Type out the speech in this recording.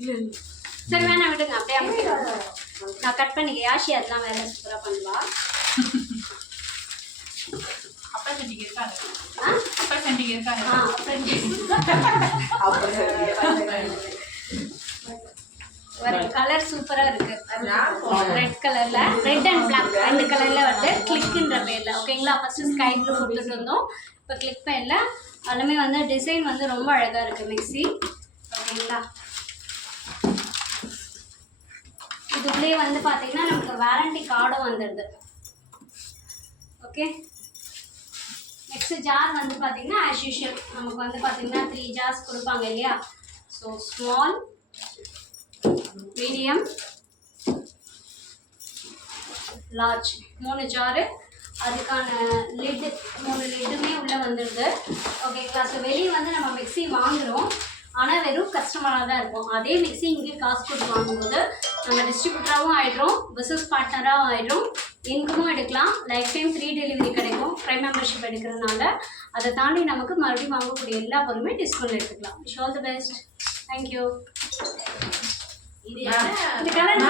சரி வேணாம் விடுங்க அப்படியே நான் கட் பண்ணி யாஷி அதெல்லாம் வேலை சூப்பராக பண்ணுவா. அப்பா செஞ்சுக்கு இருக்காங்க. ஒரு கலர் சூப்பரா இருக்கு. ரெட் கலர்ல ரெட் அண்ட் பிளாக் ரெண்டு கலர்ல வந்து கிளிக்ன்ற பேர்ல ஓகேங்களா. ஃபர்ஸ்ட் ஸ்கை ப்ளூ கொடுத்துட்டு இருந்தோம். இப்போ கிளிக் பேர்ல எல்லாமே வந்து டிசைன் வந்து ரொம்ப அழகா இருக்கு மிக்ஸி ஓகேங்களா. இதுக்குள்ளேயே வந்து பார்த்தீங்கன்னா நமக்கு வாரண்டி கார்டும் வந்துடுது. ஓகே நெக்ஸ்ட் ஜார் வந்து பார்த்தீங்கன்னா ஆஸ் யூஷுவல் நமக்கு வந்து பார்த்தீங்கன்னா 3 ஜார்ஸ் கொடுப்பாங்க இல்லையா. ஸோ ஸ்மால் மீடியம் லார்ஜ் 3 ஜாரு அதுக்கான லிட்டு 3 லிட்டுமே உள்ளே வந்துடுது ஓகேங்களா. ஸோ வெளியே வந்து நம்ம மிக்ஸி வாங்குகிறோம் ஆனால் வெறும் கஸ்டமராக தான் இருக்கும். அதே மிக்ஸி இங்கே காசு கொடுத்து வாங்கும்போது நம்ம டிஸ்ட்ரிபியூட்டராகவும் ஆகிடும், பிஸ்னஸ் பார்ட்னராகவும் ஆகிடும், இன்கமும் எடுக்கலாம், லைஃப் டைம் ஃப்ரீ டெலிவரி கிடைக்கும் ப்ரைம் மெம்பர்ஷிப் எடுக்கிறதுனால. அதை தாண்டி நமக்கு மறுபடியும் வாங்கக்கூடிய எல்லா பொருளுமே டிஸ்கவுண்ட் எடுத்துக்கலாம். Wish all the best. Thank you. இது கலர்